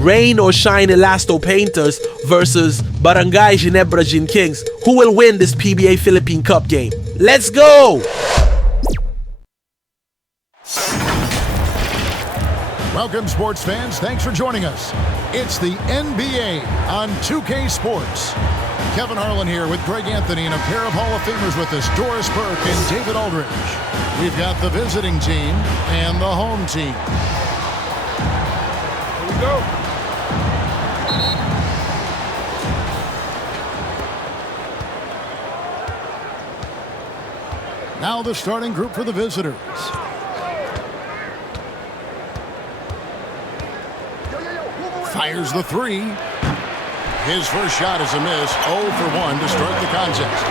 Rain or Shine Elasto Painters versus Barangay Ginebra Gin Kings. Who will win this PBA Philippine Cup game? Let's go! Welcome, sports fans. Thanks for joining us. It's the NBA on 2K Sports. Kevin Harlan here with Greg Anthony and a pair of Hall of Famers with us, Doris Burke and David Aldridge. We've got the visiting team and the home team. Here we go. Now the starting group for the visitors. Fires the three. His first shot is a miss. 0 for 1 to start the contest.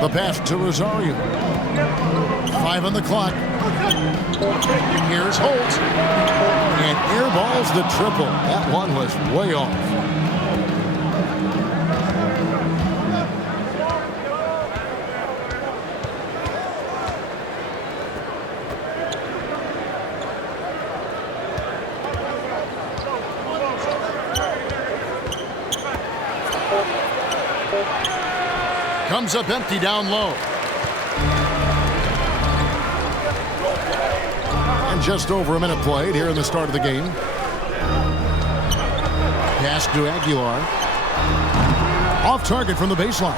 The pass to Rosario. 5 on the clock. Here's Holt. And airballs the triple. That one was way off. Comes up empty down low. And just over a minute played here in the start of the game. Pass to Aguilar. Off target from the baseline.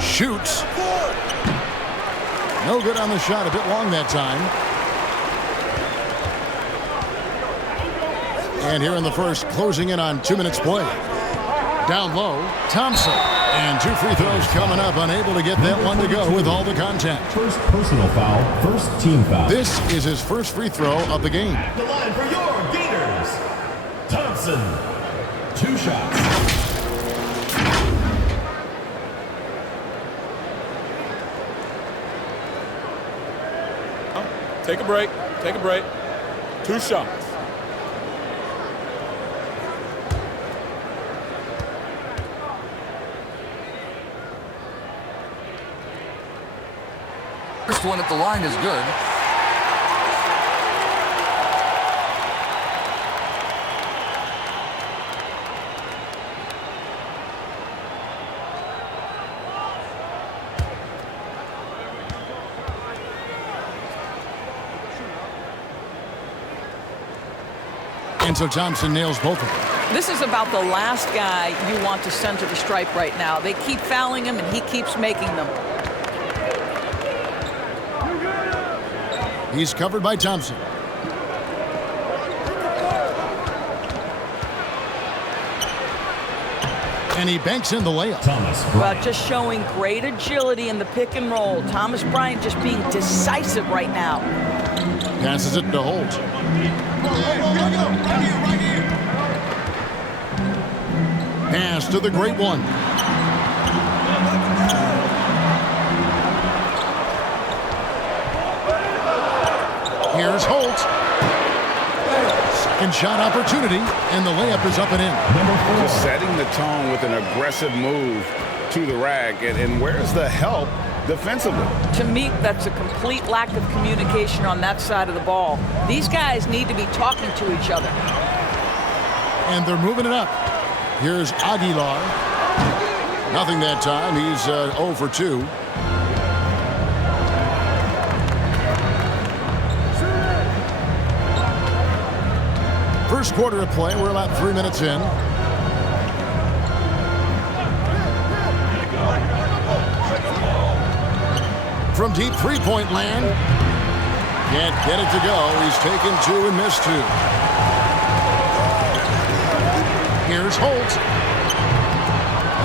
Shoots. No good on the shot, a bit long that time. And here in the first, closing in on 2 minutes play. Down low, Thompson. And 2 free throws coming up, unable to get that one to go with all the contact. First personal foul, first team foul. This is his first free throw of the game. The line for your Gators, Thompson. 2 shots. Take a break. Take a break. 2 shots. First one at the line is good. And so Thompson nails both of them. This is about the last guy you want to send to the stripe right now. They keep fouling him, and he keeps making them. He's covered by Thompson. And he banks in the layup. Well, just showing great agility in the pick and roll. Thomas Bryant just being decisive right now. Passes it to Holt. Pass to the great one. Here's Holt. Second shot opportunity, and the layup is up and in. Just setting the tone with an aggressive move to the rack. And where's the help defensively? To me, that's a complete lack of communication on that side of the ball. These guys need to be talking to each other. And they're moving it up. Here's Aguilar. Nothing that time. He's 0 for 2. First quarter of play. We're about 3 minutes in. From deep three-point land. Can't get it to go. He's taken 2 and missed 2. Here's Holt.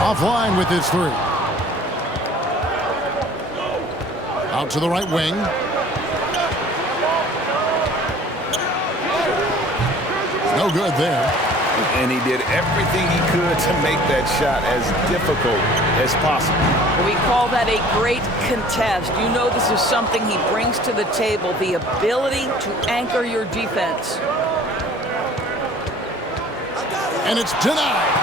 Offline with his 3. Out to the right wing. No good there. And he did everything he could to make that shot as difficult as possible. We call that a great contest. You know this is something he brings to the table, the ability to anchor your defense. And it's denied.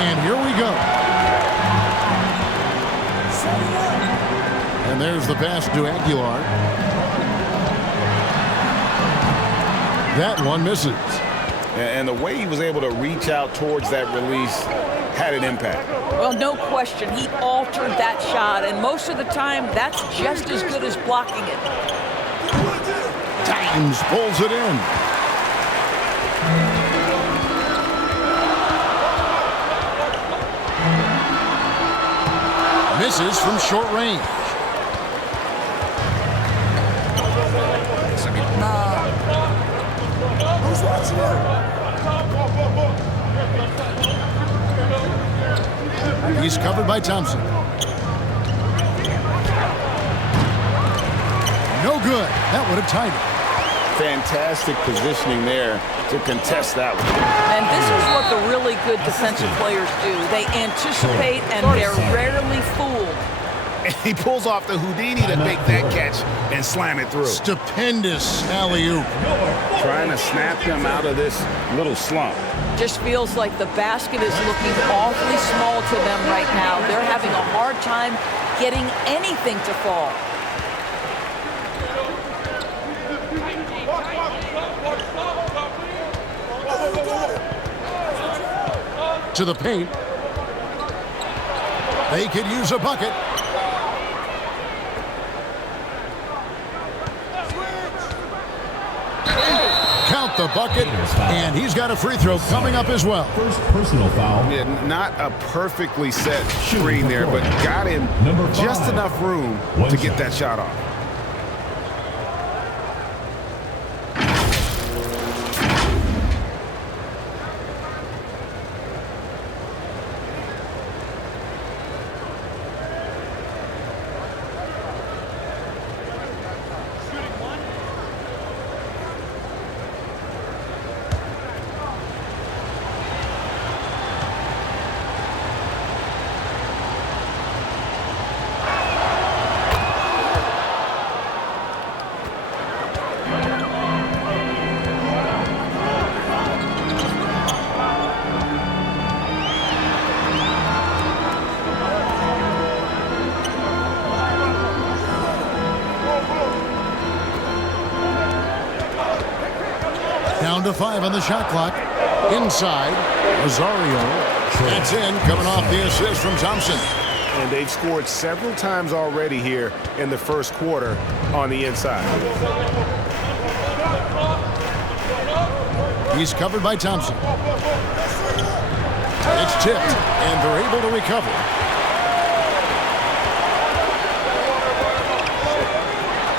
And here we go. And there's the pass to Aguilar. That one misses. And the way he was able to reach out towards that release had an impact. Well, no question. He altered that shot, and most of the time, that's just as good as blocking it. Times pulls it in. Misses from short range. He's covered by Thompson. No good. That would have tied it. Fantastic positioning there to contest that one. And this is what the really good defensive players do. They anticipate, and they're rarely fooled. And he pulls off the Houdini to make that catch and slam it through. Stupendous alley-oop. Trying to snap them out of this little slump. Just feels like the basket is looking awfully small to them right now. They're having a hard time getting anything to fall. To the paint. They could use a bucket. Count the bucket, and he's got a free throw coming up as well. First personal foul. Yeah, not a perfectly set screen there, but got him just enough room to get that shot off. Down to 5 on the shot clock. Inside, Rosario. That's in, coming off the assist from Thompson. And they've scored several times already here in the first quarter on the inside. He's covered by Thompson. It's tipped, and they're able to recover.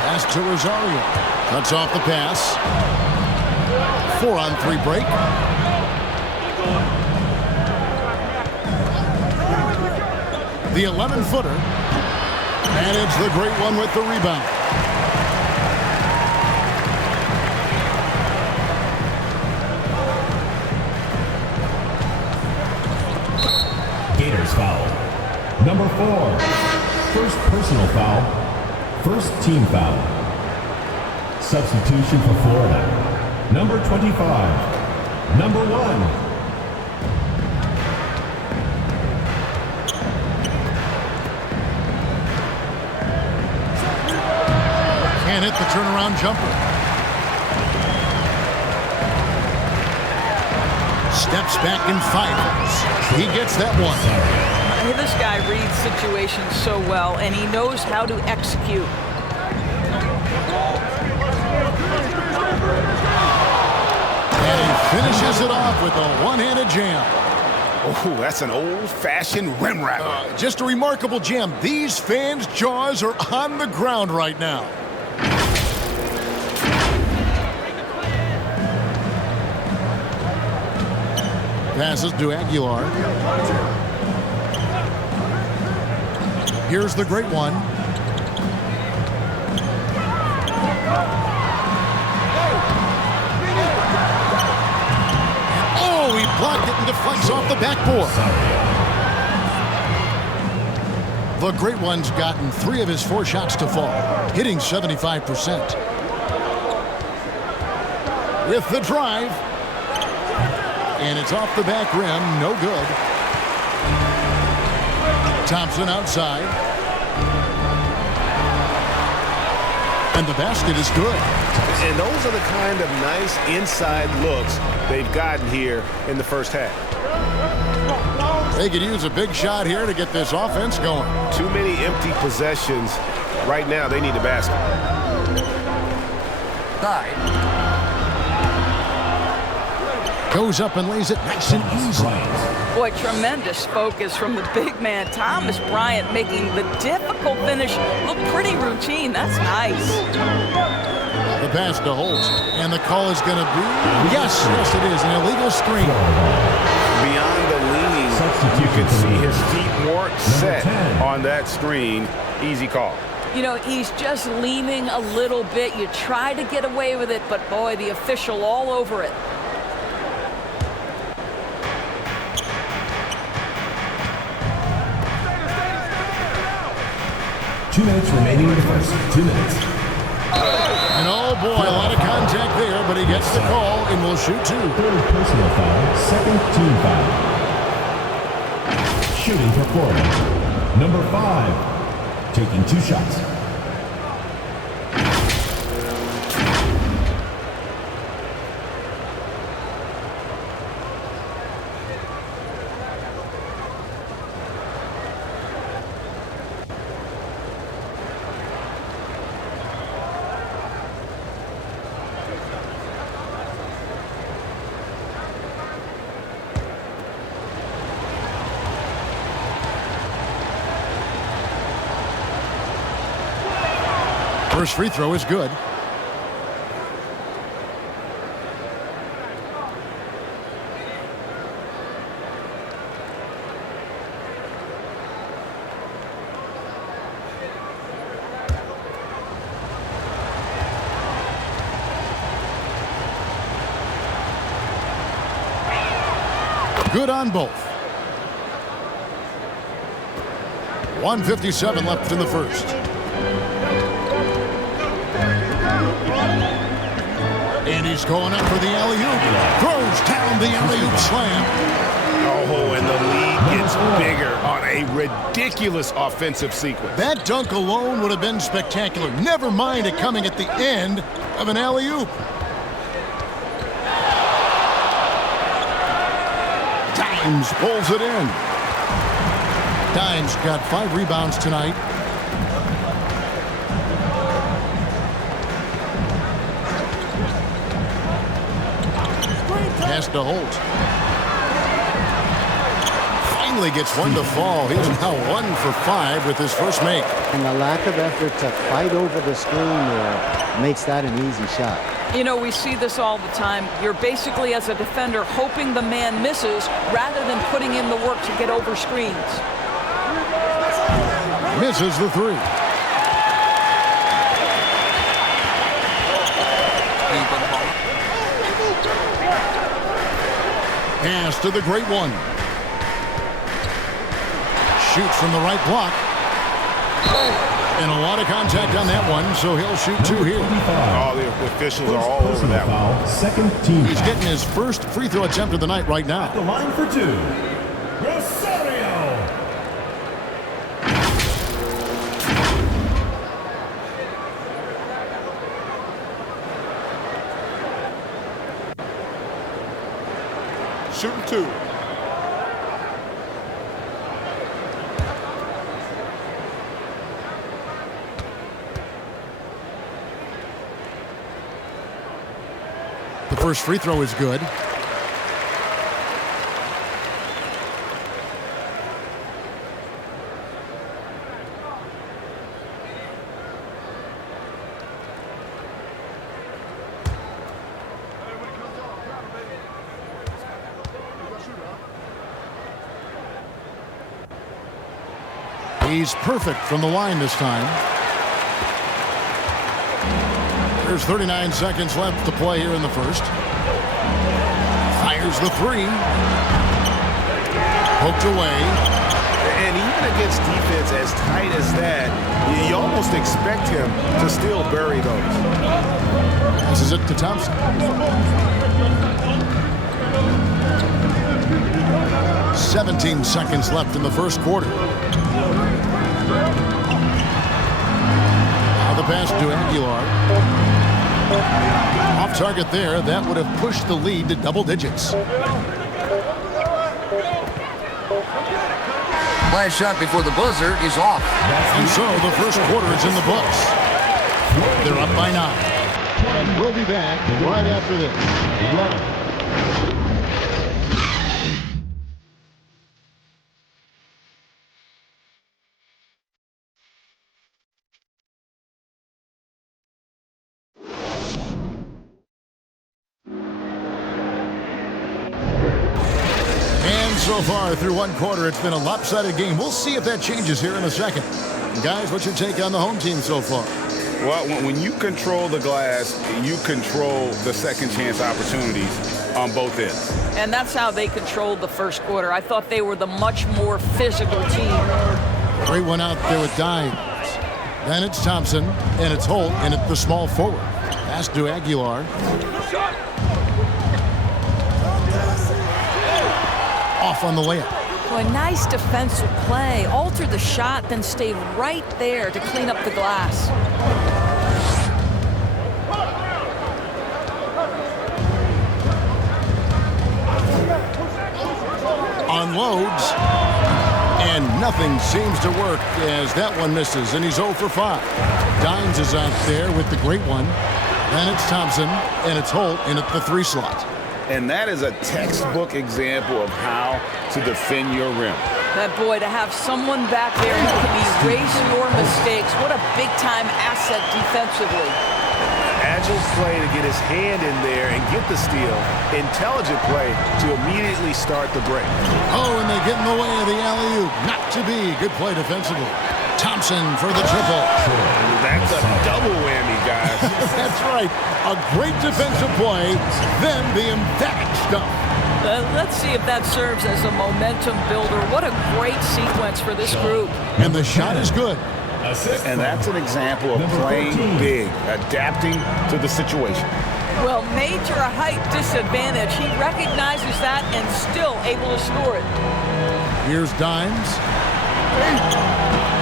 Pass to Rosario. Cuts off the pass. 4-on-3 break. The 11-footer. And it's the great one with the rebound. Gators foul. Number 4. First personal foul. First team foul. Substitution for Florida. Number 25. Number 1. Can't hit the turnaround jumper. Steps back and fires. He gets that one. This guy reads situations so well, and he knows how to execute. And he finishes it off with a one-handed jam. Oh, that's an old-fashioned rim wrapper. Just a remarkable jam. These fans' jaws are on the ground right now. Passes to Aguilar. Here's the great one. Blocked it and deflects off the backboard. The Great One's gotten 3 of his 4 shots to fall, hitting 75%. With the drive. And it's off the back rim. No good. Thompson outside. And the basket is good. And those are the kind of nice inside looks they've gotten here in the first half. They could use a big shot here to get this offense going. Too many empty possessions. Right now, they need a basket. Goes up and lays it nice and easy. Boy, tremendous focus from the big man, Thomas Bryant, making the difficult finish look pretty routine. That's nice. The pass to Holt. And the call is going to be, yes, it is, an illegal screen. Beyond the leaning, you can see his feet weren't set on that screen. Easy call. You know, he's just leaning a little bit. You try to get away with it, but boy, the official all over it. Two minutes remaining in the first. 2 minutes. And oh boy, a lot of contact there, but he gets the call and will shoot 2. Third personal foul, second team foul. Shooting for Florida. Number 5, taking 2 shots. First free throw is good. Good on both. 1:57 left in the first. And he's going up for the alley-oop. Throws down the alley-oop slam. Oh, and the lead gets bigger on a ridiculous offensive sequence. That dunk alone would have been spectacular. Never mind it coming at the end of an alley-oop. Dimes pulls it in. Dimes got 5 rebounds tonight. Pass to Holt. Finally gets one to fall. He's now 1 for 5 with his first make. And the lack of effort to fight over the screen there makes that an easy shot. You know, we see this all the time. You're basically, as a defender, hoping the man misses rather than putting in the work to get over screens. Misses the 3. Pass to the Great One. Shoots from the right block. And a lot of contact on that one, so he'll shoot 2 here. Oh, the officials are all over that one. Second team He's foul. getting his first free throw attempt of the night right now. The line for 2. Rosario. Shooting 2. The first free throw is good. He's perfect from the line this time. There's 39 seconds left to play here in the first. Fires Here's the three. Poked away. And even against defense as tight as that, you almost expect him to still bury those. This is it to Thompson. "17 seconds left in the first quarter. Now the pass to Aguilar. Off target there. That would have pushed the lead to double digits. Last shot before the buzzer is off. And so the first quarter is in the books. They're up by 9. And we'll be back right after this. And so far through one quarter, it's been a lopsided game. We'll see if that changes here in a second. Guys, what's your take on the home team so far? Well, when you control the glass, you control the second chance opportunities on both ends. And that's how they controlled the first quarter. I thought they were the much more physical team. Great one out there with Dimes. Then it's Thompson, and it's Holt, and it's the small forward. Pass to Aguilar. Off on the layup. Boy, nice defensive play. Altered the shot, then stayed right there to clean up the glass. Unloads. And nothing seems to work as that one misses, and he's 0 for 5. Dimes is out there with the great one. Then it's Thompson, and it's Holt in at the 3 slot. And that is a textbook example of how to defend your rim. That boy, to have someone back there who can erase your mistakes, what a big-time asset defensively. Agile play to get his hand in there and get the steal. Intelligent play to immediately start the break. Oh, and they get in the way of the alley-oop. Not to be. Good play defensively. Thompson for the triple. That's a double whammy, guys. That's right. A great defensive play, then the emphatic stuff. Let's see if that serves as a momentum builder. What a great sequence for this group. And the shot is good. And that's an example of playing big, adapting to the situation. Well, major height disadvantage. He recognizes that and still able to score it. Here's Dimes.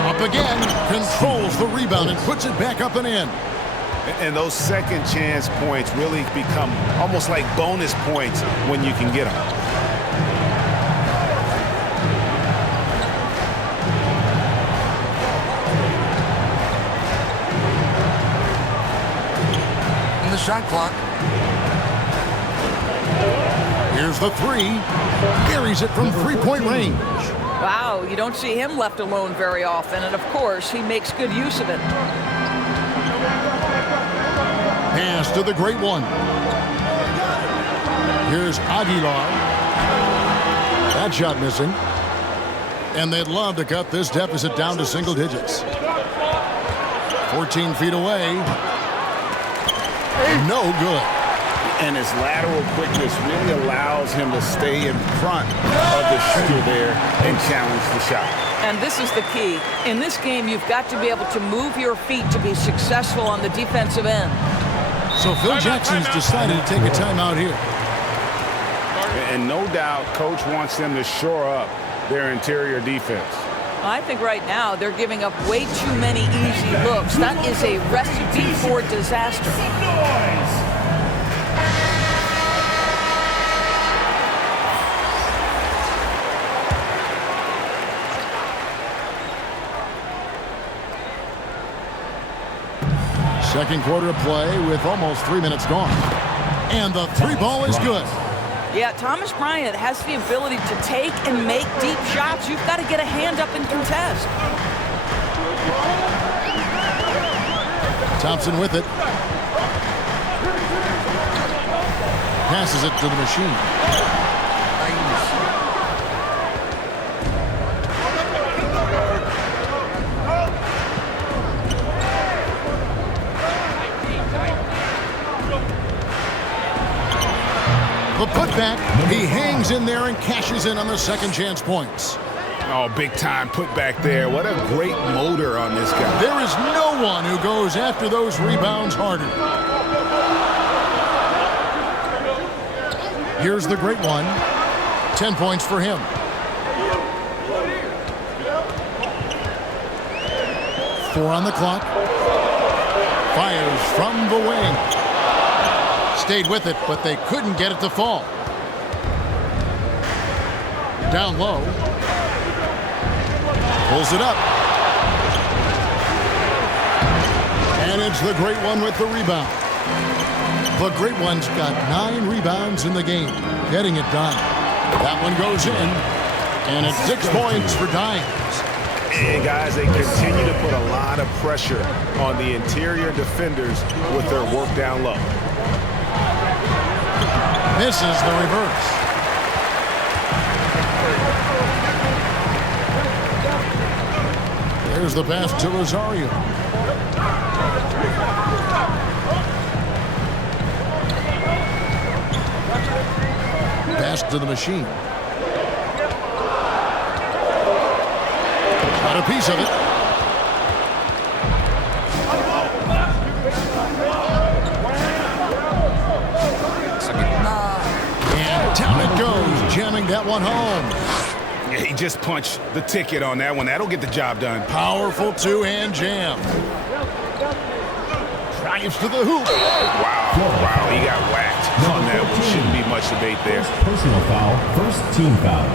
Up again, controls the rebound and puts it back up and in. And those second chance points really become almost like bonus points when you can get them. The shot clock. Here's the 3. Buries it from 3-point range. Wow, you don't see him left alone very often, and of course, he makes good use of it. Pass to the great one. Here's Aguilar. That shot missing. And they'd love to cut this deficit down to single digits. 14 feet away. No good. And his lateral quickness really allows him to stay in front of the shooter there and challenge the shot. And this is the key. In this game, you've got to be able to move your feet to be successful on the defensive end. So Phil Jackson's decided to take a timeout here. And no doubt, Coach wants them to shore up their interior defense. I think right now they're giving up way too many easy looks. That is a recipe for disaster. Second quarter of play with almost 3 minutes gone. And the 3 ball is good. Yeah, Thomas Bryant has the ability to take and make deep shots. You've got to get a hand up and contest. Thompson with it. Passes it to the machine. The putback back. He hangs in there and cashes in on the second chance points. Oh, big time put back there. What a great motor on this guy. There is no one who goes after those rebounds harder. Here's the great one. 10 points for him. Four on the clock. Fires from the wing. Stayed with it, but they couldn't get it to fall. Down low. Pulls it up. And it's the great one with the rebound. The great one's got 9 rebounds in the game, getting it done. That one goes in, and it's 6 points for Standngs. And guys, they continue to put a lot of pressure on the interior defenders with their work down low. Misses the reverse. There's the pass to Rosario. Pass to the machine. Got a piece of it. And down it goes, jamming that one home. Yeah, he just punched the ticket on that one. That'll get the job done. Powerful two-hand jam. Drives to the hoop. Wow, he got whacked on that one. Shouldn't be much debate there. Personal foul, first team foul.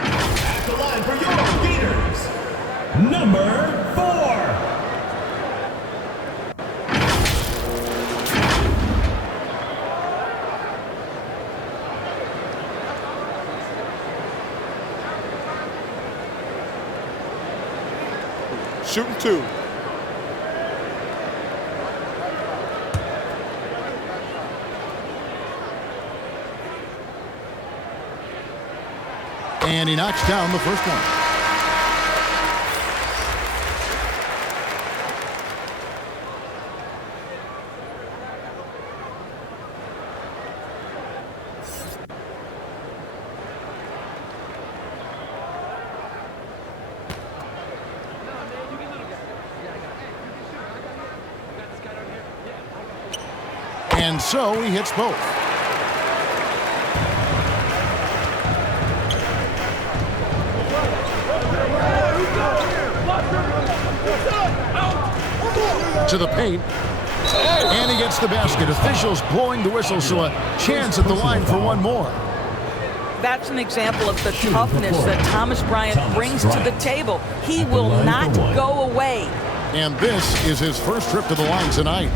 At the line for your Gators, number 4. Shooting 2. And he knocks down the first one. And so he hits both. To the paint. And he gets the basket. Officials blowing the whistle, so a chance at the line for one more. That's an example of the toughness that Thomas Bryant brings to the table. He will not go away. And this is his first trip to the line tonight.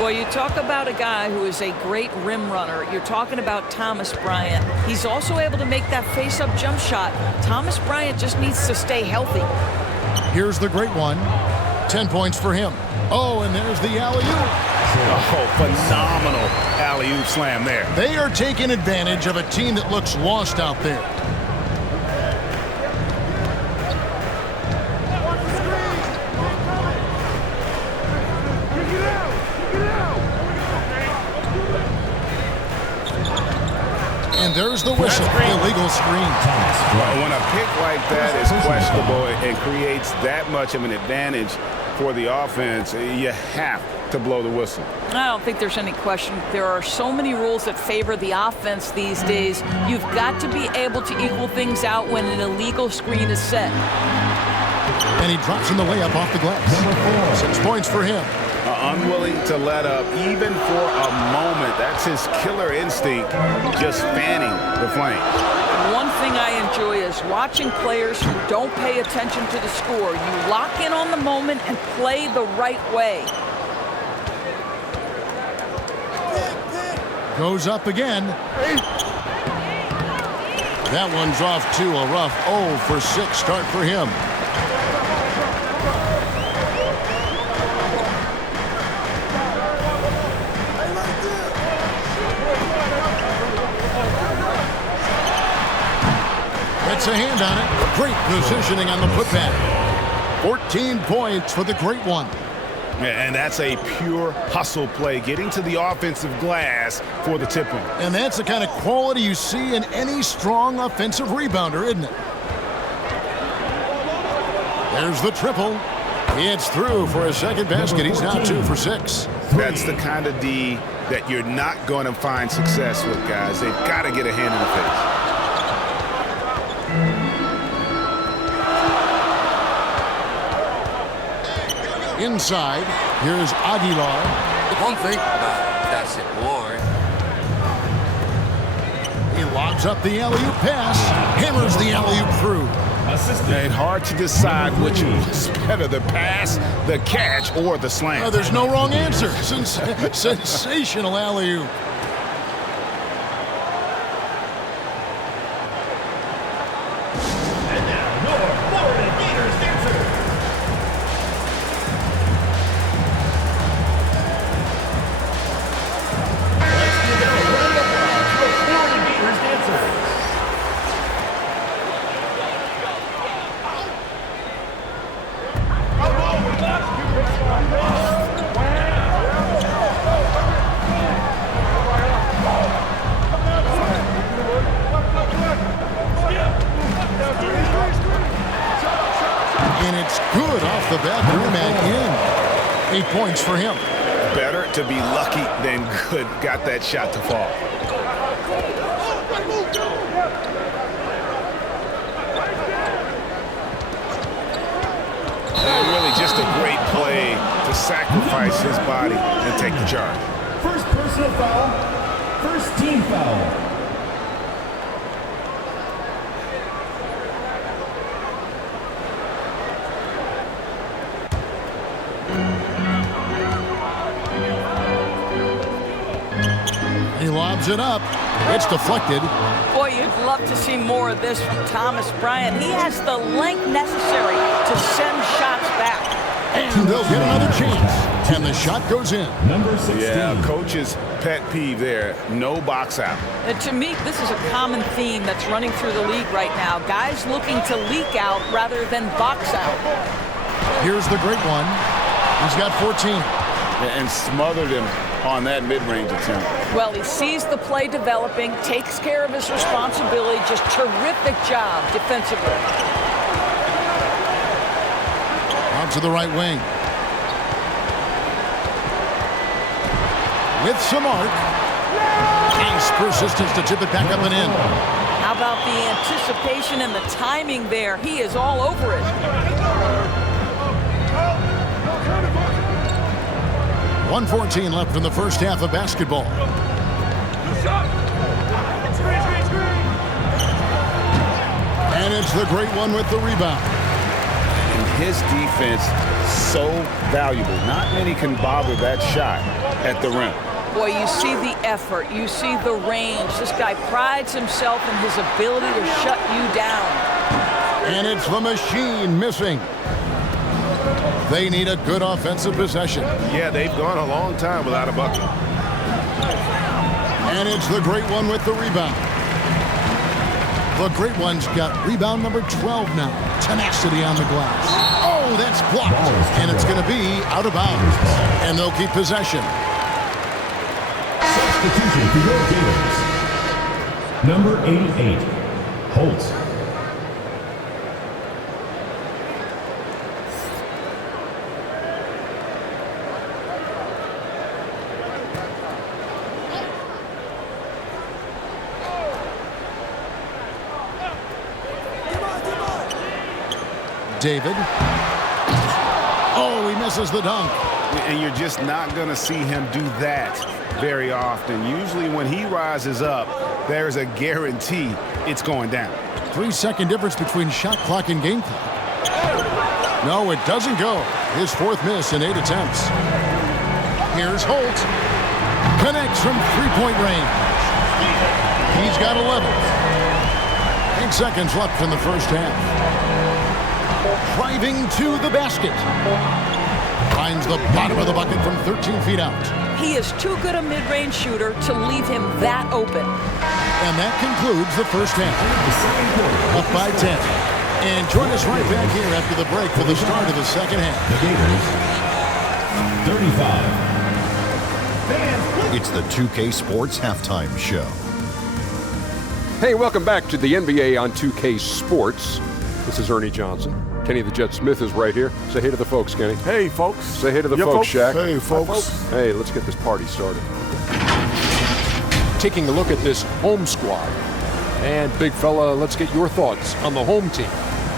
Well, you talk about a guy who is a great rim runner. You're talking about Thomas Bryant. He's also able to make that face-up jump shot. Thomas Bryant just needs to stay healthy. Here's the great one. 10 points for him. Oh, and there's the alley-oop. Oh, phenomenal alley-oop slam there. They are taking advantage of a team that looks lost out there. And there's the whistle, illegal screen. Well, when a pick like that is questionable and creates that much of an advantage for the offense, you have to blow the whistle. I don't think there's any question. There are so many rules that favor the offense these days. You've got to be able to equal things out when an illegal screen is set. And he drops in the layup off the glass. 6 points for him. Unwilling to let up even for a moment. That's his killer instinct, just fanning the flame. One thing I enjoy is watching players who don't pay attention to the score. You lock in on the moment and play the right way. Goes up again. That one's off to a rough 0 for 6 start for him. Gets a hand on it. Great positioning on the putback. 14 points for the great one. And that's a pure hustle play, getting to the offensive glass for the tip-in. And that's the kind of quality you see in any strong offensive rebounder, isn't it? There's the triple. It's through for a second basket. He's now 2 for 6. That's the kind of D that you're not going to find success with, guys. They've got to get a hand in the face. Inside, here's Aguilar. One thing about that's it, boy. He lobs up the alley-oop pass, hammers the alley-oop through. And hard to decide which was better, the pass, the catch, or the slam. There's no wrong answer. Sensational alley-oop. And it's good off the bat. Rim and in. 8 points for him. Better to be lucky than good. Got that shot to fall. And really just a great play to sacrifice his body and take the charge. First personal foul. First team foul. He lobs it up. It's deflected. Boy, you'd love to see more of this from Thomas Bryant. He has the length necessary to send shots back. And they'll get another chance. And the shot goes in. Number 16. Yeah, coach's pet peeve there. No box out. And to me, this is a common theme that's running through the league right now. Guys looking to leak out rather than box out. Here's the great one. He's got 14. And smothered him on that mid-range attempt. Well, he sees the play developing, takes care of his responsibility. Just terrific job defensively. Out to the right wing. With some arc. Nice persistence to tip it back up and in. How about the anticipation and the timing there? He is all over it. 1:14 left in the first half of basketball. And it's the great one with the rebound. And his defense so valuable. Not many can bother that shot at the rim. Boy, you see the effort. You see the range. This guy prides himself in his ability to shut you down. And it's the machine missing. They need a good offensive possession. Yeah, they've gone a long time without a bucket. And it's the great one with the rebound. The great one's got rebound number 12 now. Tenacity on the glass. Oh, that's blocked. And it's going to be out of bounds. And they'll keep possession. Substitution for your Gators. Number 88, Holt. David. Oh, he misses the dunk. And you're just not going to see him do that very often. Usually when he rises up, there's a guarantee it's going down. 3-second difference between shot clock and game clock. No, it doesn't go. His fourth miss in 8 attempts. Here's Holt. Connects from three-point range. He's got 11. 8 seconds left in the first half. Driving to the basket. finds the bottom of the bucket from 13 feet out. He is too good a mid-range shooter to leave him that open. And that concludes the first half. Up by 10. And join us right back here after the break for the start of the second half. The Gators, 35. It's the 2K Sports Halftime Show. Hey, welcome back to the NBA on 2K Sports. This is Ernie Johnson. Kenny the Jet Smith is right here. Say hey to the folks, Kenny. Hey, folks. Say hey to the folks, Shaq. Hey, folks. Hey, let's get this party started. Taking a look at this home squad. And big fella, let's get your thoughts on the home team.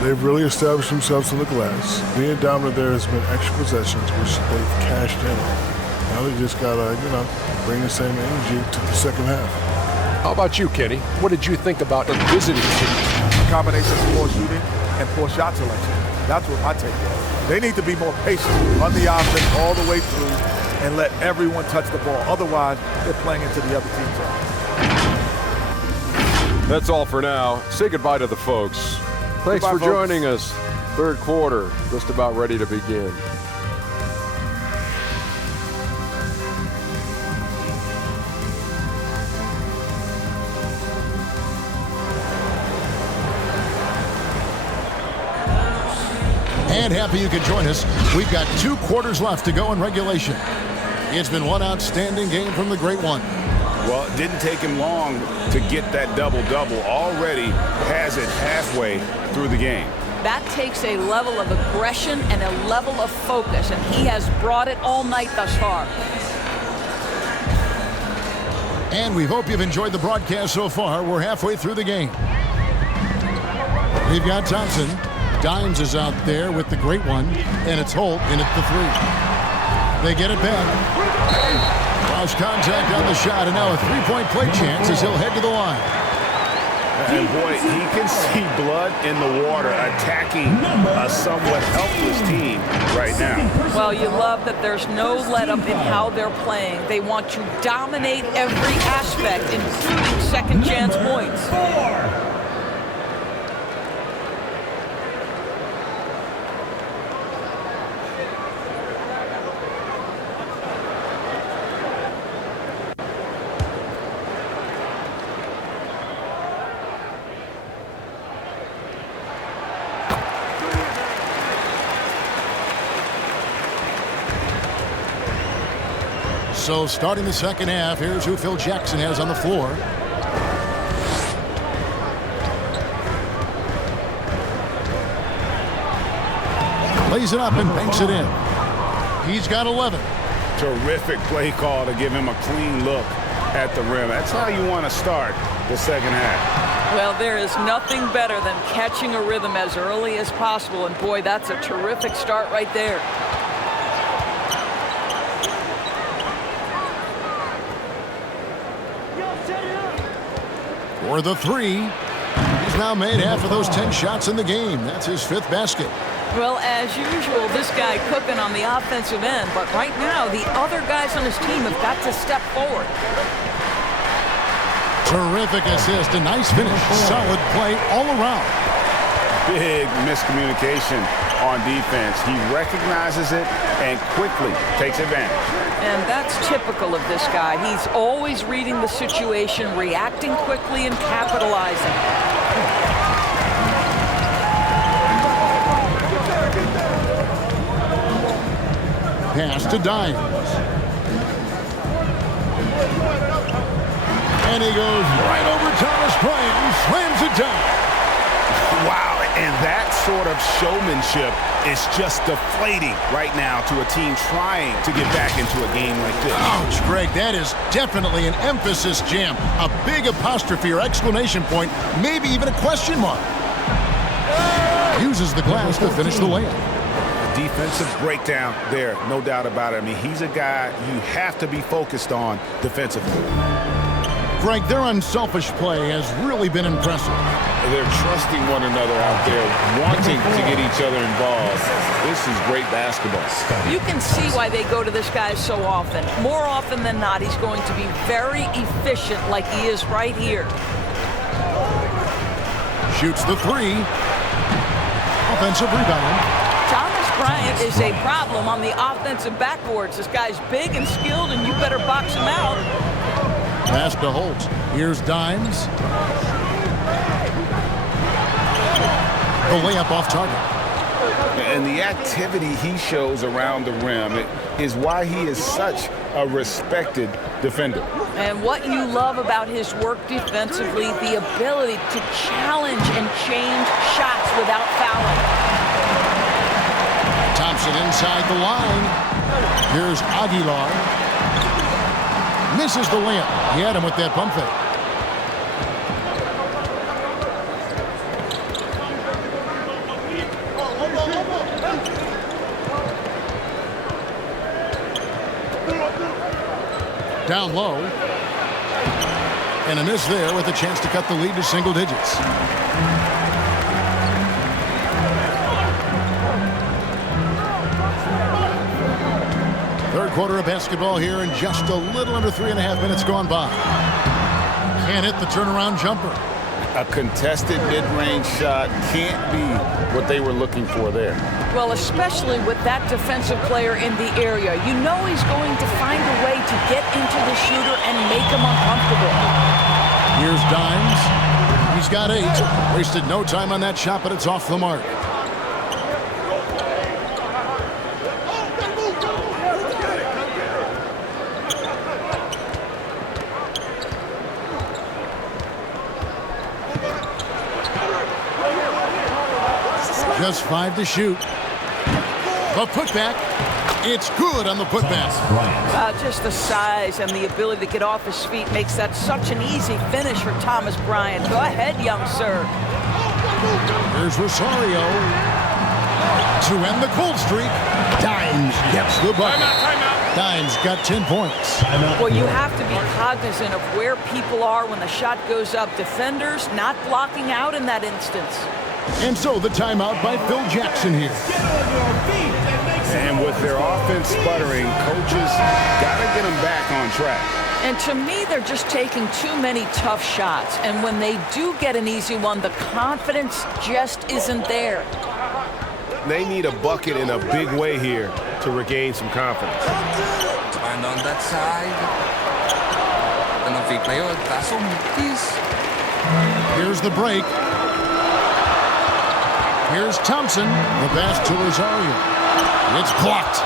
They've really established themselves in the glass. Being dominant there has been extra possessions, which they've cashed in on. Now they just got to, bring the same energy to the second half. How about you, Kenny? What did you think about the visiting team? A combination of poor shooting and poor shot selection. That's what my take was. They need to be more patient on the offense all the way through and let everyone touch the ball. Otherwise, they're playing into the other team's zone. That's all for now. Say goodbye to the folks. Thanks Goodbye, for joining us. Third quarter, just about ready to begin. And happy you could join us. We've got 2 quarters left to go in regulation. It's been one outstanding game from the Great One. Well, it didn't take him long to get that double-double. Already has it halfway through the game. That takes a level of aggression and a level of focus, and he has brought it all night thus far. And we hope you've enjoyed the broadcast so far. We're halfway through the game. We've got Thompson. Dimes is out there with the Great One, and it's Holt in at the 3. They get it back. Lost contact on the shot, and now a 3-point play chance as he'll head to the line. And boy, he can see blood in the water attacking a somewhat helpless team right now. Well, you love that there's no let-up in how they're playing. They want to dominate every aspect, including second chance points. 4. So starting the second half, here's who Phil Jackson has on the floor. Lays it up and banks it in. He's got 11. Terrific play call to give him a clean look at the rim. That's how you want to start the second half. Well, there is nothing better than catching a rhythm as early as possible, and boy, that's a terrific start right there. For the 3. He's now made half of those 10 shots in the game. That's his 5th basket. Well, as usual, this guy cooking on the offensive end, but right now the other guys on his team have got to step forward. Terrific assist, a nice finish, solid play all around. Big miscommunication on defense. He recognizes it and quickly takes advantage. And that's typical of this guy. He's always reading the situation, reacting quickly, and capitalizing. Pass to Dimes. And he goes right over Thomas Bryant and slams it down. Wow, and that sort of showmanship is just deflating right now to a team trying to get back into a game like this. Ouch, Greg, that is definitely an emphasis jam. A big apostrophe or exclamation point, maybe even a question mark. Uses the glass to finish the layup. Defensive breakdown there, no doubt about it. I mean, he's a guy you have to be focused on defensively. Greg, their unselfish play has really been impressive. They're trusting one another out there, wanting to get each other involved. This is great basketball. You can see why they go to this guy so often. More often than not, he's going to be very efficient like he is right here. Shoots the 3. Offensive rebound. Thomas Bryant Bryant is a problem on the offensive backboards. This guy's big and skilled, and you better box him out. Pass to Holt. Here's Dimes. The layup off target. And the activity he shows around the rim is why he is such a respected defender. And what you love about his work defensively, the ability to challenge and change shots without fouling. Thompson inside the line. Here's Aguilar. Misses the layup. He had him with that pump fake. Down low. And a miss there with a chance to cut the lead to single digits. Third quarter of basketball here, and just a little under 3.5 minutes gone by. Can't hit the turnaround jumper. A contested mid-range shot can't be what they were looking for there. Well, especially with that defensive player in the area. You know he's going to find a way to get into the shooter and make him uncomfortable. Here's Dimes. He's got 8. Wasted no time on that shot, but it's off the mark. Just 5 to shoot. The putback. It's good on the putback. Just the size and the ability to get off his feet makes that such an easy finish for Thomas Bryant. Go ahead, young sir. Here's Rosario. To end the cold streak. Dimes gets the bucket. Dimes got 10 points. Well, you have to be cognizant of where people are when the shot goes up. Defenders not blocking out in that instance. And so the timeout by Phil Jackson here. And with their offense sputtering, coaches got to get them back on track. And to me, they're just taking too many tough shots. And when they do get an easy one, the confidence just isn't there. They need a bucket in a big way here to regain some confidence. And on that side, here's the break. Here's Thompson. The pass to Rosario. It's blocked.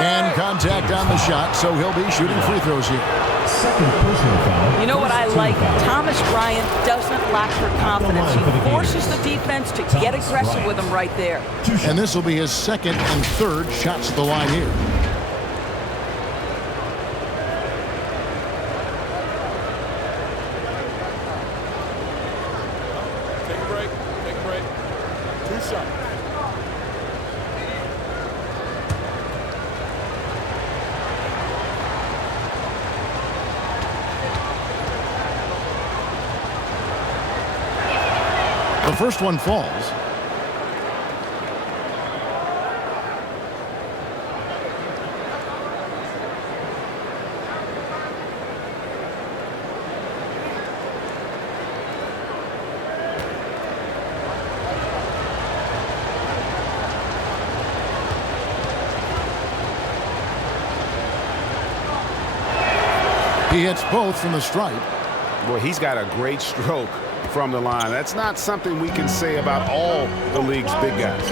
And contact on the shot, so he'll be shooting free throws here. Second personal foul. You know what I like? Thomas Bryant doesn't lack for confidence. He forces the defense to get aggressive with him right there. And this will be his second and third shots to the line here. Take a break. Take a break. 2 shots. The first one falls. He hits both from the stripe. Well, he's got a great stroke from the line. That's not something we can say about all the league's big guys.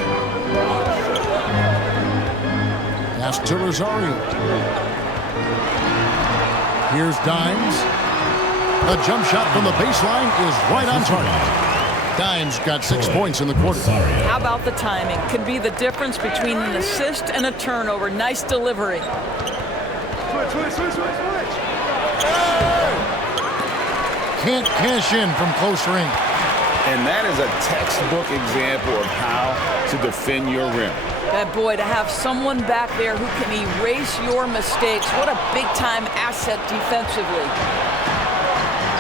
Pass to Rosario. Here's Dimes. The jump shot from the baseline is right on target. Dimes got 6 points in the quarter. How about the timing? Could be the difference between an assist and a turnover. Nice delivery. Can't cash in from close range. And that is a textbook example of how to defend your rim. That boy, to have someone back there who can erase your mistakes, what a big-time asset defensively.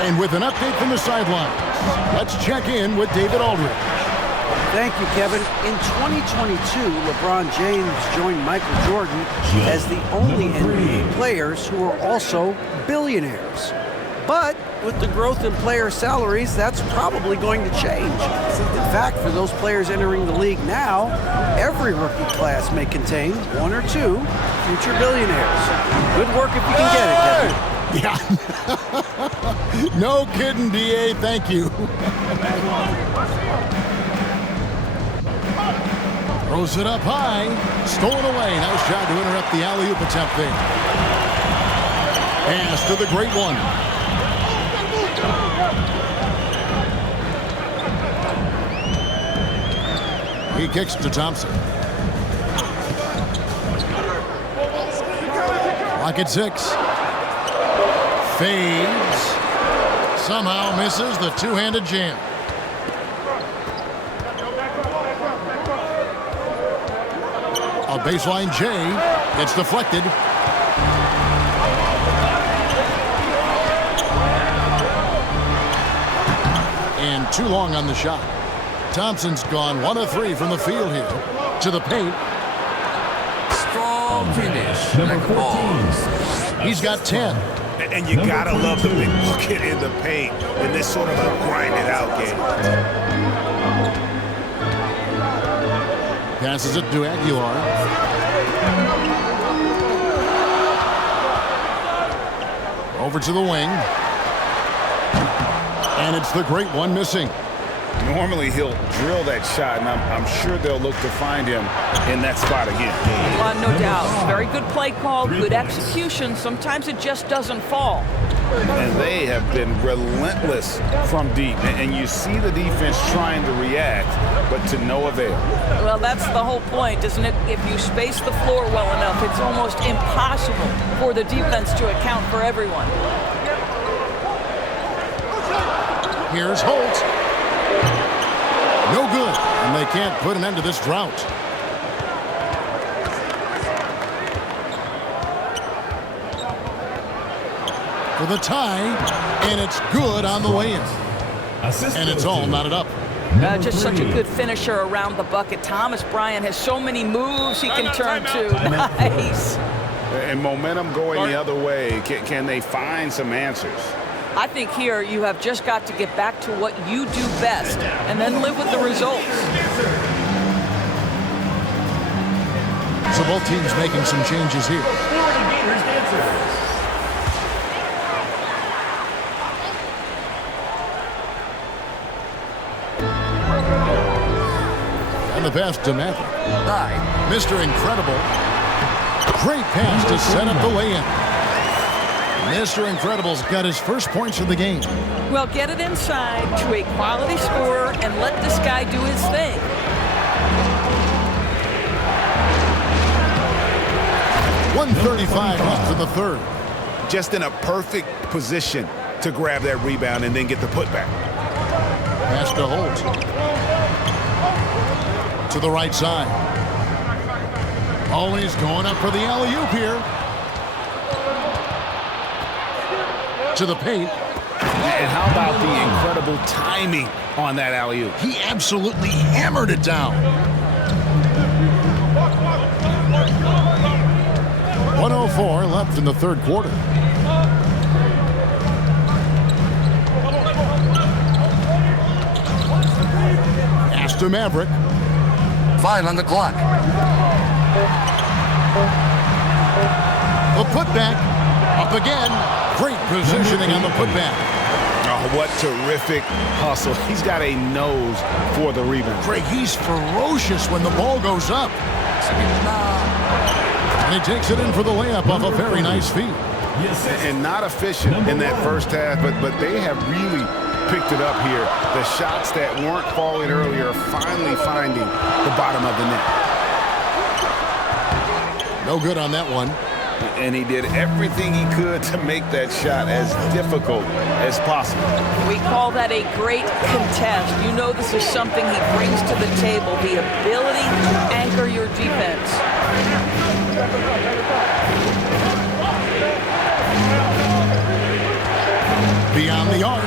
And with an update from the sideline, let's check in with David Aldridge. Thank you, Kevin. In 2022, LeBron James joined Michael Jordan as the only NBA players who are also billionaires. But with the growth in player salaries, that's probably going to change. In fact, for those players entering the league now, every rookie class may contain 1 or 2 future billionaires. Good work if you can get it, Kevin. Yeah. No kidding, DA. Thank you. Throws it up high. Stolen away. Nice job to interrupt the alley-oop attempt there. Pass to the great one. He kicks to Thompson. Clock at 6. Fades. Somehow misses the two-handed jam. A baseline J. It's deflected. And too long on the shot. Thompson's gone 1 of 3 from the field here. To the paint. Strong finish. Number 14. He's got 10. And you gotta love the big bucket in the paint in this sort of a grind-it-out game. Passes it to Aguilar. Over to the wing. And it's the great one missing. Normally he'll drill that shot, and I'm sure they'll look to find him in that spot again. No doubt. Very good play call, good execution. Sometimes it just doesn't fall. And they have been relentless from deep. And you see the defense trying to react, but to no avail. Well, that's the whole point, isn't it? If you space the floor well enough, it's almost impossible for the defense to account for everyone. Here's Holt. No good, and they can't put an end to this drought. For the tie, and it's good on the way in. And it's all knotted up. Just such a good finisher around the bucket. Thomas Bryant has so many moves he can turn to. Nice. And momentum going the other way. Can they find some answers? I think here you have just got to get back to what you do best and then live with the results. So both teams making some changes here. And the pass to Maverick. Mr. Incredible. Great pass to set up the lay-in. Mr. Incredible's got his first points of the game. Well, get it inside to a quality scorer and let this guy do his thing. .135 left in the third. Just in a perfect position to grab that rebound and then get the putback. Pass to Holt. To the right side. Always going up for the alley-oop here. To the paint. And how about the incredible timing on that alley-oop? He absolutely hammered it down. 104 left in the third quarter. Pass to Maverick. 5 on the clock. The putback. Up again. Great positioning on the putback. Oh, what terrific hustle. He's got a nose for the rebound. Greg, he's ferocious when the ball goes up. And he takes it in for the layup off a very nice feed. And not efficient in that first half, but they have really picked it up here. The shots that weren't falling earlier are finally finding the bottom of the net. No good on that one. And he did everything he could to make that shot as difficult as possible. We call that a great contest. You know this is something he brings to the table, the ability to anchor your defense. Beyond the arc.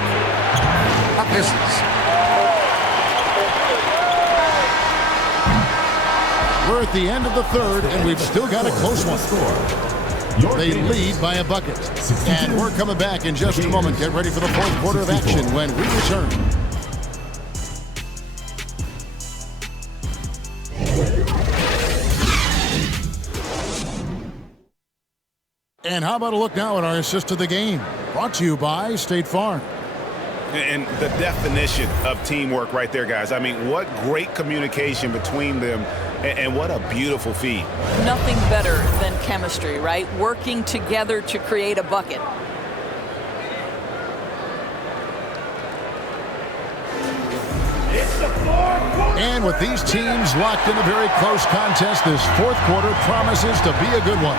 We're at the end of the third, and we've still got a close one. They lead by a bucket. And we're coming back in just a moment. Get ready for the fourth quarter of action when we return. And how about a look now at our assist of the game? Brought to you by State Farm. And the definition of teamwork right there, guys. I mean, what great communication between them, and what a beautiful feed. Nothing better than chemistry, right? Working together to create a bucket. And with these teams locked in a very close contest, this fourth quarter promises to be a good one.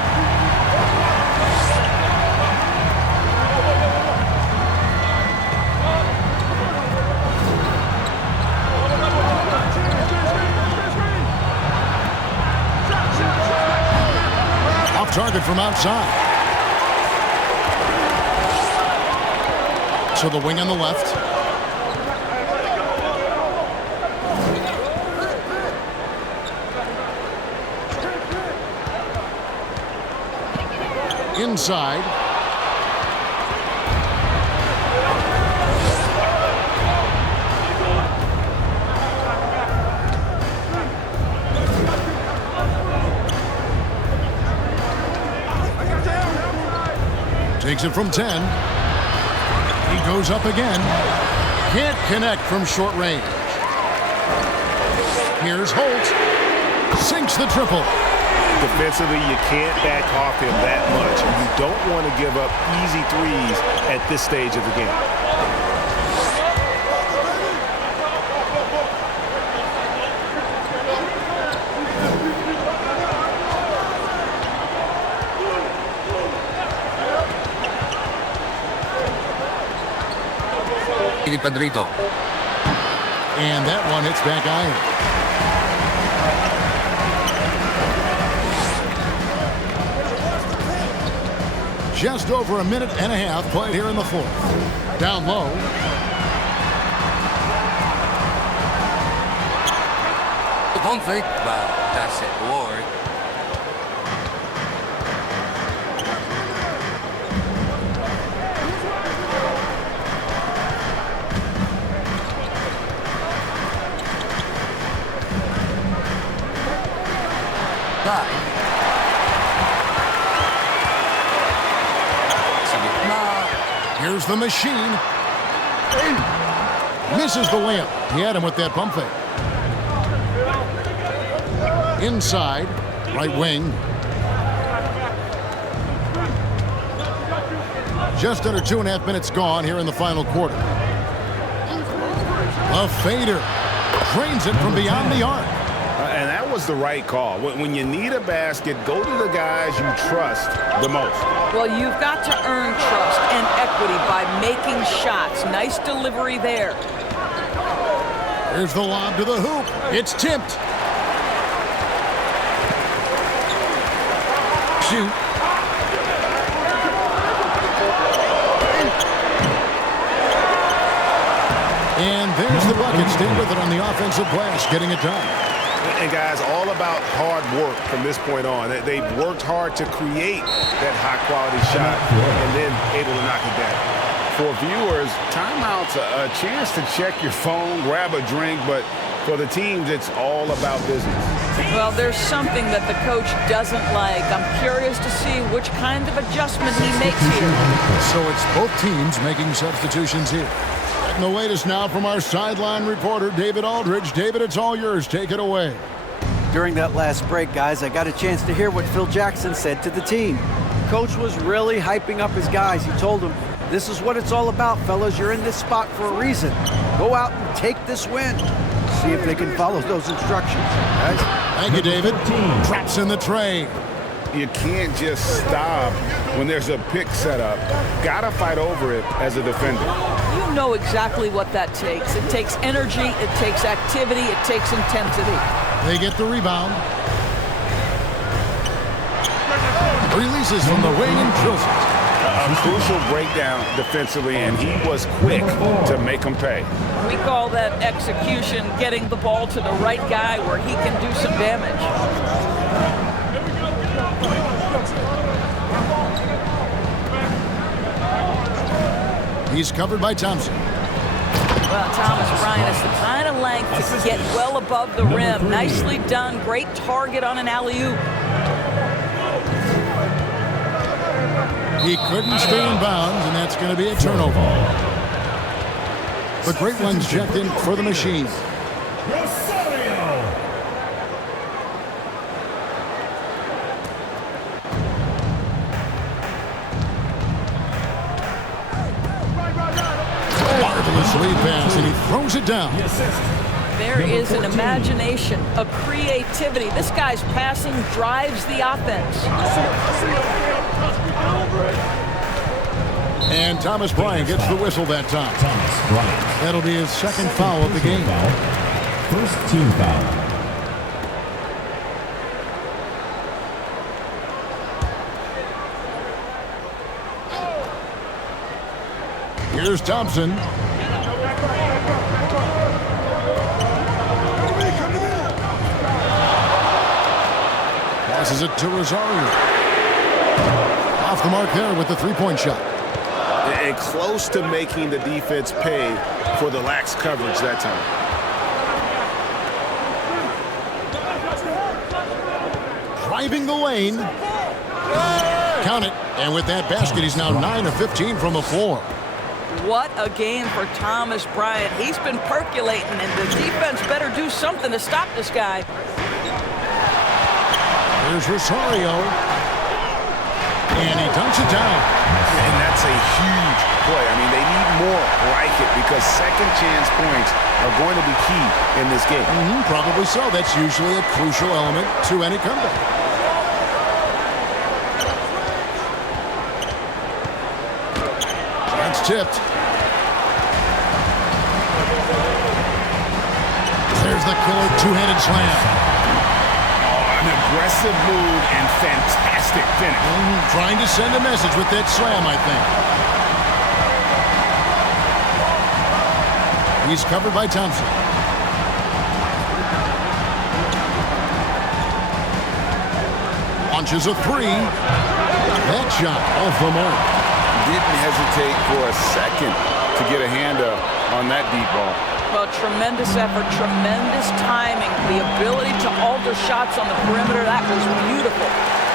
Target from outside. To the wing on the left. Inside. Takes it from 10. He goes up again. Can't connect from short range. Here's Holt. Sinks the triple. Defensively, you can't back off him that much. You don't want to give up easy threes at this stage of the game. Padrito. And that one hits back iron. Just over a minute and a half played here in the fourth. Down low. The pump fake, but that's it. Ward. Here's the machine. Misses the layup. He had him with that pump fake. Inside, right wing. Just under 2.5 minutes gone here in the final quarter. A fader. Drains it from beyond the arc. And that was the right call. When you need a basket, go to the guys you trust the most. Well, you've got to earn trust and equity by making shots. Nice delivery there. Here's the lob to the hoop. It's tipped. Shoot. And there's the bucket. Stay with it on the offensive glass, getting it done. And guys, all about hard work from this point on. They've worked hard to create that high-quality shot and then able to knock it down. For viewers, timeout's a chance to check your phone, grab a drink, but for the teams, it's all about business. Well, there's something that the coach doesn't like. I'm curious to see which kind of adjustment he makes here. So it's both teams making substitutions here. And the latest now from our sideline reporter, David Aldridge. David, it's all yours. Take it away. During that last break, guys, I got a chance to hear what Phil Jackson said to the team. Coach was really hyping up his guys. He told them, this is what it's all about, fellas. You're in this spot for a reason. Go out and take this win. See if they can follow those instructions, guys. Thank you, David. Traps in the tray. You can't just stop when there's a pick set up. Gotta fight over it as a defender. You know exactly what that takes. It takes energy, it takes activity, it takes intensity. They get the rebound. Releases from the wing and drills it. A crucial breakdown defensively, and he was quick to make them pay. We call that execution, getting the ball to the right guy where he can do some damage. He's covered by Thompson. Well, Thomas Bryant has the kind of length to get well above the rim. Nicely done. Great target on an alley-oop. He couldn't stay in bounds, and that's going to be a turnover. The great one's checked in for the machine. Marvelous lead pass, and he throws it down. There is an imagination, a creativity. This guy's passing drives the offense. And Thomas Bryant gets the whistle that time. That'll be his second foul of the game. First team foul. Here's Thompson. Passes it to Rosario. Off the mark there with the three-point shot. And close to making the defense pay for the lax coverage that time. Driving the lane. Count it. And with that basket, he's now 9 of 15 from the floor. What a game for Thomas Bryant. He's been percolating, and the defense better do something to stop this guy. Here's Rosario. And he dunks it down. And that's a huge play. I mean, they need more like it because second chance points are going to be key in this game. Probably so. That's usually a crucial element to any comeback. That's tipped. There's the killer two-handed slam. An aggressive move and fantastic finish. Trying to send a message with that slam, I think. He's covered by Thompson. Launches a three. That shot off the mark. Didn't hesitate for a second to get a hand up on that deep ball. Well, tremendous effort, tremendous timing, the ability to alter shots on the perimeter. That was beautiful.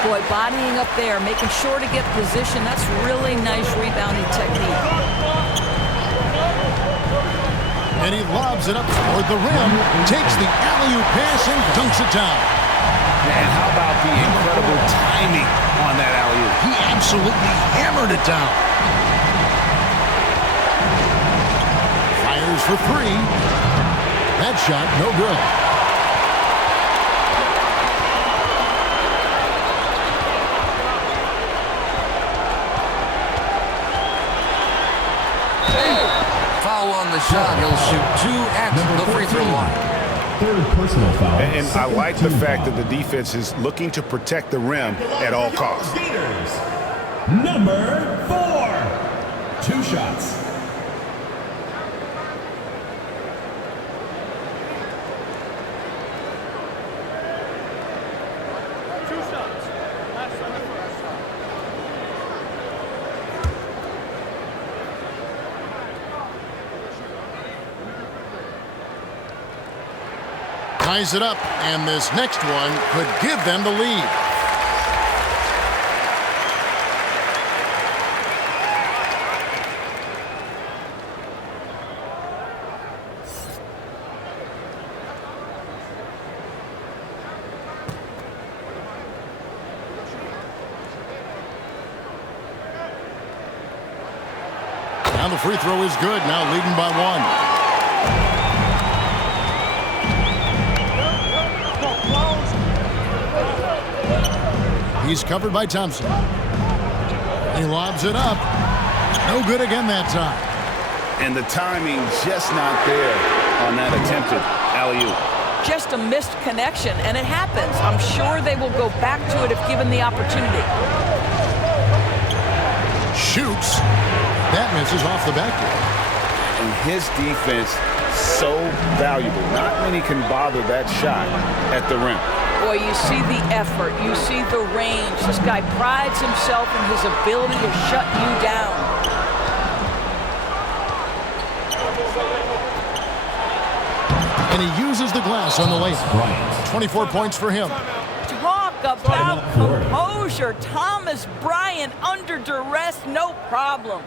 Boy, bodying up there, making sure to get position. That's really nice rebounding technique. And he lobs it up toward the rim, takes the alley-oop pass and dunks it down. And how about the incredible timing on that alley-oop? He absolutely hammered it down. Fires for three. That shot, no good. Foul on the shot. He'll shoot two at the free throw line. Third personal foul. And I like the fact that the defense is looking to protect the rim at all costs. Number 4. 2 shots. Ties it up, and this next one could give them the lead. Now the free throw is good, now leading by 1. He's covered by Thompson. He lobs it up. No good again that time. And the timing just not there on that attempted alley-oop. Just a missed connection, and it happens. I'm sure they will go back to it if given the opportunity. Shoots. That misses off the backboard. And his defense so valuable. Not many can bother that shot at the rim. Boy, you see the effort, you see the range. This guy prides himself in his ability to shut you down. and he uses the glass on the layup. 24 points for him. Talk about composure. Thomas Bryant under duress, no problem.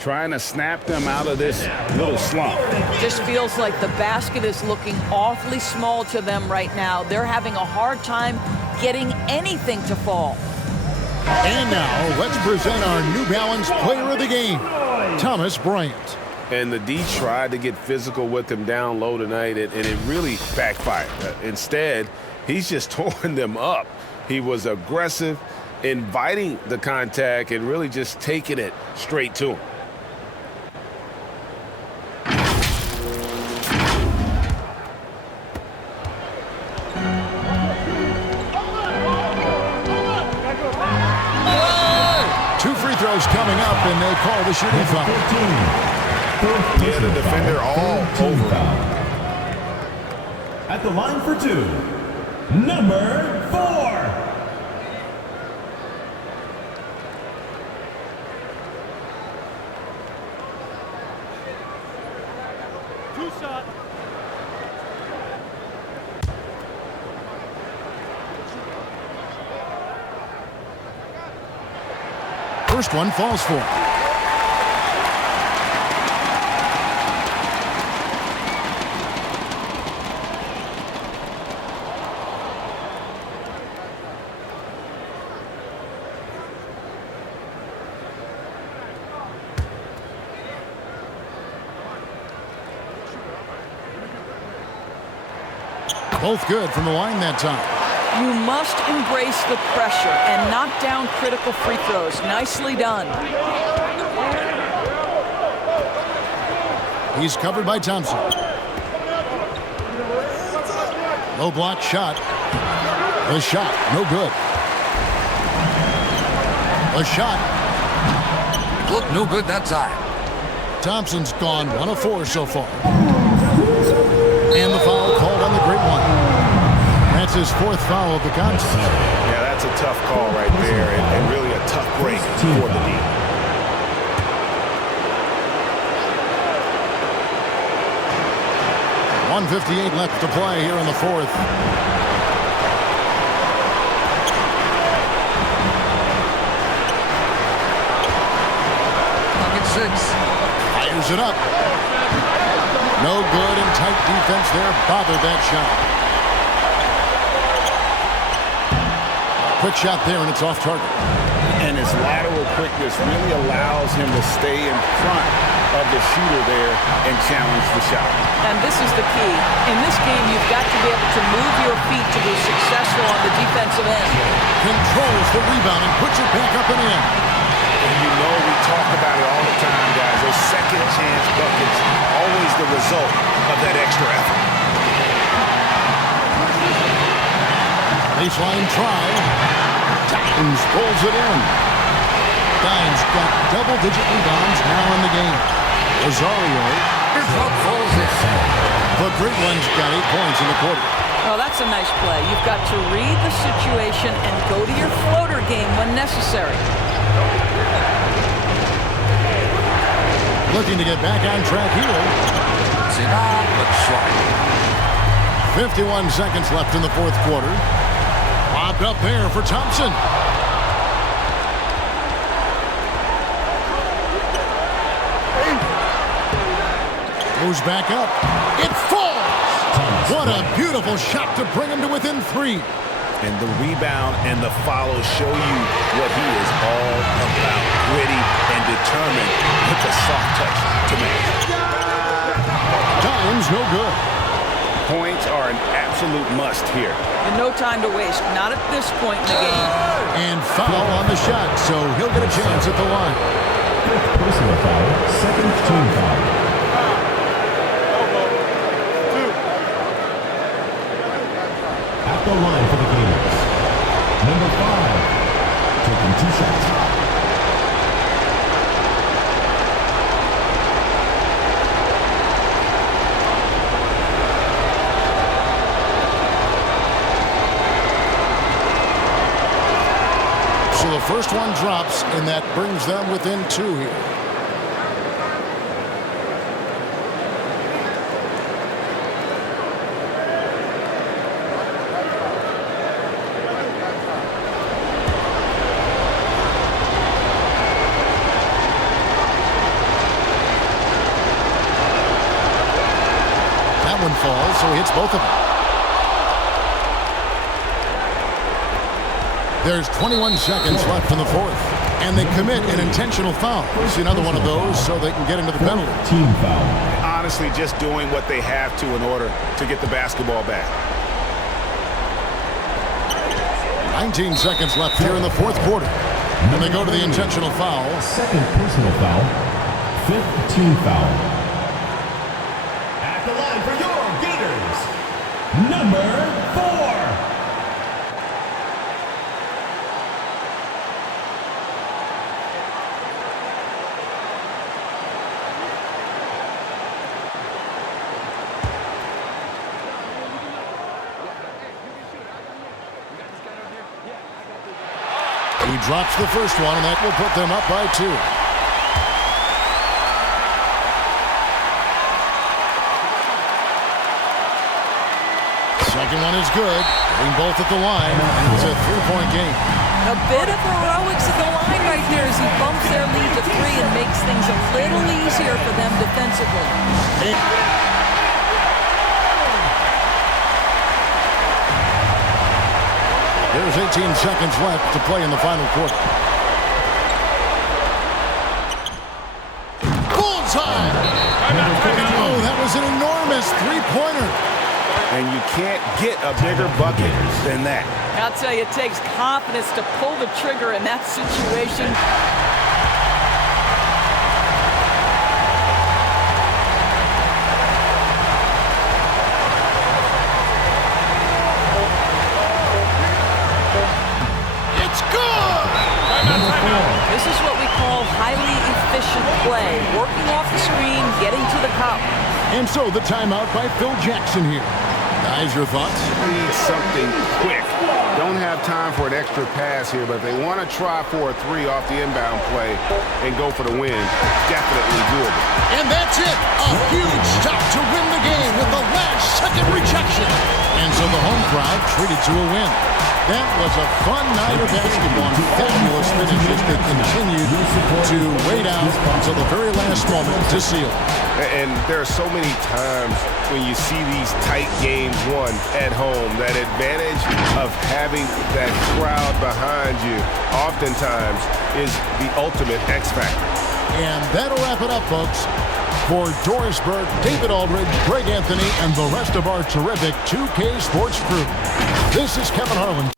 Trying to snap them out of this little slump. Just feels like the basket is looking awfully small to them right now. They're having a hard time getting anything to fall. And now, let's present our New Balance player of the game, Thomas Bryant. And the D tried to get physical with him down low tonight, and it really backfired. Instead, he's just torn them up. He was aggressive, inviting the contact, and really just taking it straight to him. Coming up, and they call the shooting foul. Yeah, the defender all over. At the line for two, number 4. Two-shot. First one falls for him. Both good from the line that time. You must embrace the pressure and knock down critical free throws. Nicely done. He's covered by Thompson. Low block shot. The shot, no good. The shot. Look no good that time. Thompson's gone 1 of 4 so far. And the foul called on the great one. That's his 4th foul of the contest. Yeah, that's a tough call right there, and really a tough break for the D. .158 left to play here in the 4th. Pocket 6. Fires it up. No good, and tight defense there bothered that shot. Quick shot there, and it's off target. And his lateral quickness really allows him to stay in front of the shooter there and challenge the shot. And this is the key. In this game, you've got to be able to move your feet to be successful on the defensive end. Controls the rebound and puts it back up and in. And you know we talk about it all the time, guys. Those second chance buckets, always the result of that extra effort. Baseline try. Dimes pulls it in. Dimes got double-digit rebounds now in the game. Rosario. The Great Ones got 8 points in the quarter. Oh, that's a nice play. You've got to read the situation and go to your floater game when necessary. Looking to get back on track here. 51 seconds left in the 4th quarter. Popped up there for Thompson. Goes back up. It falls! What a beautiful shot to bring him to within 3. And the rebound and the follow show you what he is all about. Gritty and determined with a soft touch to make. Dimes no good. Points are an absolute must here. And no time to waste. Not at this point in the game. And foul on the shot, so he'll get a chance at the line. Personal foul, 2nd team foul. At the line for the Gators, number 5, taking 2 shots. So the first one drops, and that brings them within 2 here. so he hits both of them. There's 21 seconds left in the fourth, and they commit an intentional foul. See another one of those so they can get into the penalty. Team foul. Honestly, just doing what they have to in order to get the basketball back. 19 seconds left here in the fourth quarter. And they go to the intentional foul. Second personal foul. Fifth team foul. At the line for your Gators, number 4. He drops the first one, and that will put them up by 2. Second one is good. Getting both at the line, and it's a 3-point game. A bit of heroics at the line right there as he bumps their lead to 3 and makes things a little easier for them defensively. There's 18 seconds left to play in the final quarter. Bullseye! Oh, that was an enormous three-pointer. And you can't get a bigger bucket than that. I'll tell you, it takes confidence to pull the trigger in that situation. This is what we call highly efficient play. Working off the screen, getting to the cup. And so the timeout by Phil Jackson here. Guys, your thoughts? Need something quick. Don't have time for an extra pass here, but they want to try for a 3 off the inbound play and go for the win. Definitely doable. And that's it. A huge stop to win the game with the last-second rejection. And so the home crowd treated to a win. That was a fun night of basketball. Fabulous finishes that continued to wait out until the very last moment to seal. And there are so many times when you see these tight games won at home, that advantage of having that crowd behind you oftentimes is the ultimate X factor. And that'll wrap it up, folks. For Doris Burke, David Aldridge, Greg Anthony, and the rest of our terrific 2K Sports crew, this is Kevin Harlan.